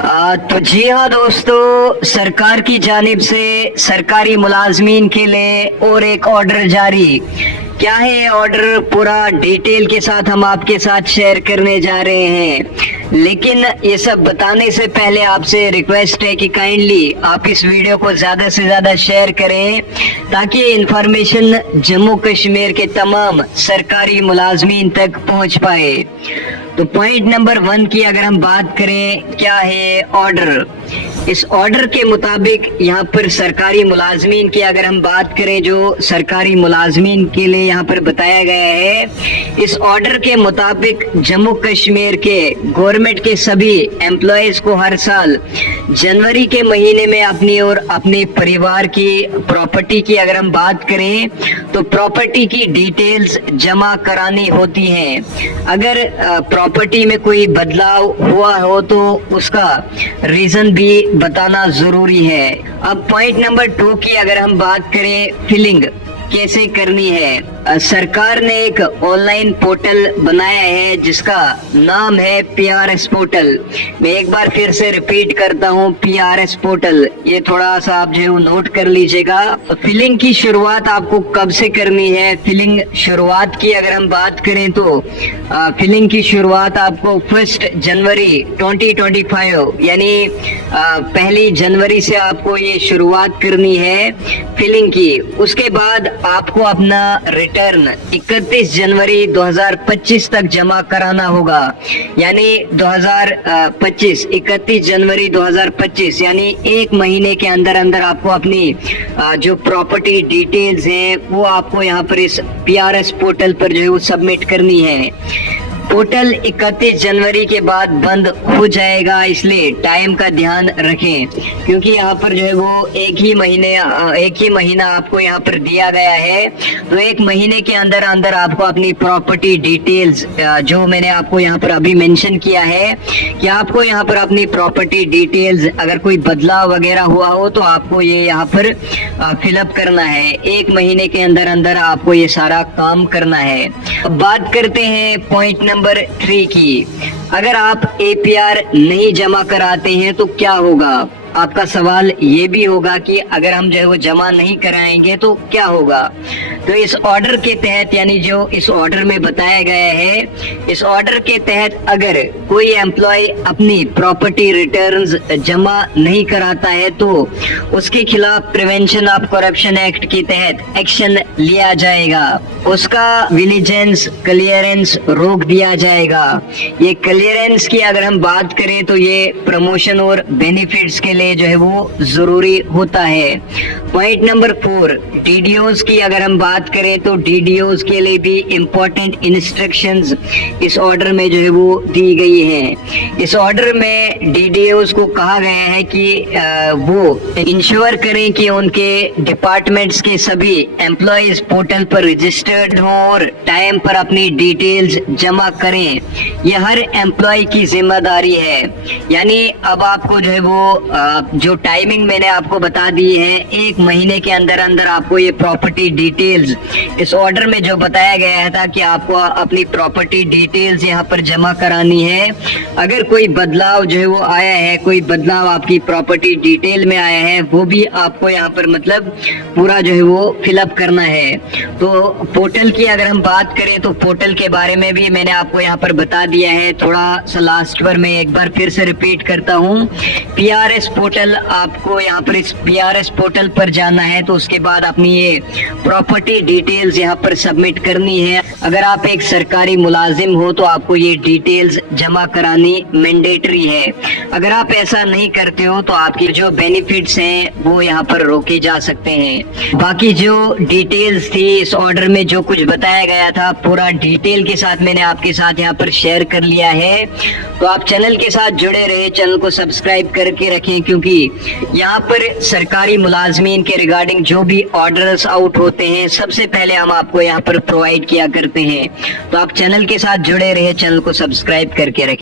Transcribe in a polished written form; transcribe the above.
तो जी हाँ दोस्तों, सरकार की जानिब से सरकारी मुलाजमीन के लिए और एक ऑर्डर जारी। क्या है ये ऑर्डर, पूरा डिटेल के साथ हम आपके साथ शेयर करने जा रहे हैं। लेकिन ये सब बताने से पहले आपसे रिक्वेस्ट है कि काइंडली आप इस वीडियो को ज्यादा से ज्यादा शेयर करें ताकि ये इंफॉर्मेशन जम्मू कश्मीर के तमाम सरकारी मुलाजमीन तक पहुंच पाए। तो पॉइंट नंबर 1 की अगर हम बात करें, क्या है ऑर्डर। इस ऑर्डर के मुताबिक यहाँ पर सरकारी मुलाजमीन की अगर हम बात करें, जो सरकारी मुलाजमीन के लिए यहाँ पर बताया गया है, इस ऑर्डर के मुताबिक जम्मू कश्मीर के गवर्नमेंट के सभी एम्प्लॉयज को हर साल जनवरी के महीने में अपनी और अपने परिवार की प्रॉपर्टी की अगर हम बात करें तो प्रॉपर्टी की डिटेल्स जमा करानी होती हैं। अगर प्रॉपर्टी में कोई बदलाव हुआ हो तो उसका रीजन भी बताना जरूरी है। अब पॉइंट नंबर 2 की अगर हम बात करें, फिलिंग कैसे करनी है। सरकार ने एक ऑनलाइन पोर्टल बनाया है जिसका नाम है PRS पोर्टल। मैं एक बार फिर से रिपीट करता हूँ, PRS पोर्टल, ये थोड़ा सा आप जो है वो नोट कर लीजिएगा। फिलिंग की शुरुआत आपको कब से करनी है। फिलिंग शुरुआत की अगर हम बात करें तो फिलिंग की शुरुआत आपको 1 जनवरी 2025 यानी 1 जनवरी से आपको ये शुरुआत करनी है फिलिंग की। उसके बाद आपको अपना रिटर्न 31 जनवरी 2025 तक जमा कराना होगा। यानी 31 जनवरी 2025 यानी 1 महीने के अंदर अंदर आपको अपनी जो प्रॉपर्टी डिटेल्स हैं वो आपको यहाँ पर इस PRS पोर्टल पर जो है वो सबमिट करनी है। पोर्टल 31 जनवरी के बाद बंद हो जाएगा, इसलिए टाइम का ध्यान रखें क्योंकि यहाँ पर जो है वो एक ही महीना आपको यहाँ पर दिया गया है। तो 1 महीने के अंदर अंदर आपको अपनी प्रॉपर्टी डिटेल्स, जो मैंने आपको यहाँ पर अभी मेंशन किया है कि आपको यहाँ पर अपनी प्रॉपर्टी डिटेल्स अगर कोई बदलाव वगैरह हुआ हो तो आपको ये यहाँ पर फिलअप करना है। 1 महीने के अंदर अंदर आपको ये सारा काम करना है। अब बात करते हैं पॉइंट नंबर 3 की। अगर आप APR नहीं जमा कराते हैं तो क्या होगा। आपका सवाल ये भी होगा कि अगर हम जो है वो जमा नहीं कराएंगे तो क्या होगा। तो इस ऑर्डर के तहत, यानी जो इस ऑर्डर में बताया गया है, इस ऑर्डर के तहत अगर कोई एम्प्लॉय अपनी प्रॉपर्टी रिटर्न्स जमा नहीं कराता है तो उसके खिलाफ प्रिवेंशन ऑफ करप्शन एक्ट के तहत एक्शन लिया जाएगा। उसका विजिलेंस क्लियरेंस रोक दिया जाएगा। ये क्लियरेंस की अगर हम बात करें तो ये प्रमोशन और बेनिफिट्स के लिए जो है वो जरूरी होता है। पॉइंट नंबर 4, DDOs की अगर हम बात करें तो DDOs के लिए भी इम्पोर्टेंट इंस्ट्रक्शंस इस ऑर्डर में जो है वो दी गई हैं। इस ऑर्डर में DDOs को कहा गया है कि वो इंश्योर करें कि उनके डिपार्टमेंट्स के सभी एम्प्लॉयज पोर्टल पर रजिस्टर्ड हों और टाइम पर अपनी डिटेल्स जमा करें। ये हर एम्प्लॉय की जिम्मेदारी है। यानी अब आपको जो है वो जो टाइमिंग मैंने आपको बता दी है, 1 महीने के अंदर अंदर आपको ये प्रॉपर्टी डिटेल्स इस ऑर्डर में जो बताया गया था कि आपको अपनी प्रॉपर्टी डिटेल्स यहाँ पर जमा करानी है। अगर कोई बदलाव जो है वो आया है, कोई बदलाव आपकी प्रॉपर्टी डिटेल में आया है, वो भी आपको यहाँ पर मतलब पूरा जो है वो फिलअप करना है। तो पोर्टल की अगर हम बात करें तो पोर्टल के बारे में भी मैंने आपको यहाँ पर बता दिया है। थोड़ा सा लास्ट पर मैं एक बार फिर से रिपीट करता हूँ, PRS पोर्टल, आपको यहाँ पर इस PRS पोर्टल पर जाना है तो उसके बाद अपनी ये प्रॉपर्टी डिटेल्स यहाँ पर सबमिट करनी है। अगर आप एक सरकारी मुलाजिम हो तो आपको ये डिटेल्स जमा करानी मैंडेटरी है। अगर आप ऐसा नहीं करते हो तो आपकी जो बेनिफिट्स हैं वो यहाँ पर रोके जा सकते हैं। बाकी जो डिटेल्स थी इस ऑर्डर में, जो कुछ बताया गया था, पूरा डिटेल के साथ मैंने आपके साथ यहाँ पर शेयर कर लिया है। तो आप चैनल के साथ जुड़े रहे, चैनल को सब्सक्राइब करके रखें क्योंकि यहाँ पर सरकारी मुलाजमीन के रिगार्डिंग जो भी ऑर्डर्स आउट होते हैं सबसे पहले हम आपको यहाँ पर प्रोवाइड किया करते हैं। तो आप चैनल के साथ जुड़े रहे, चैनल को सब्सक्राइब करके रखें।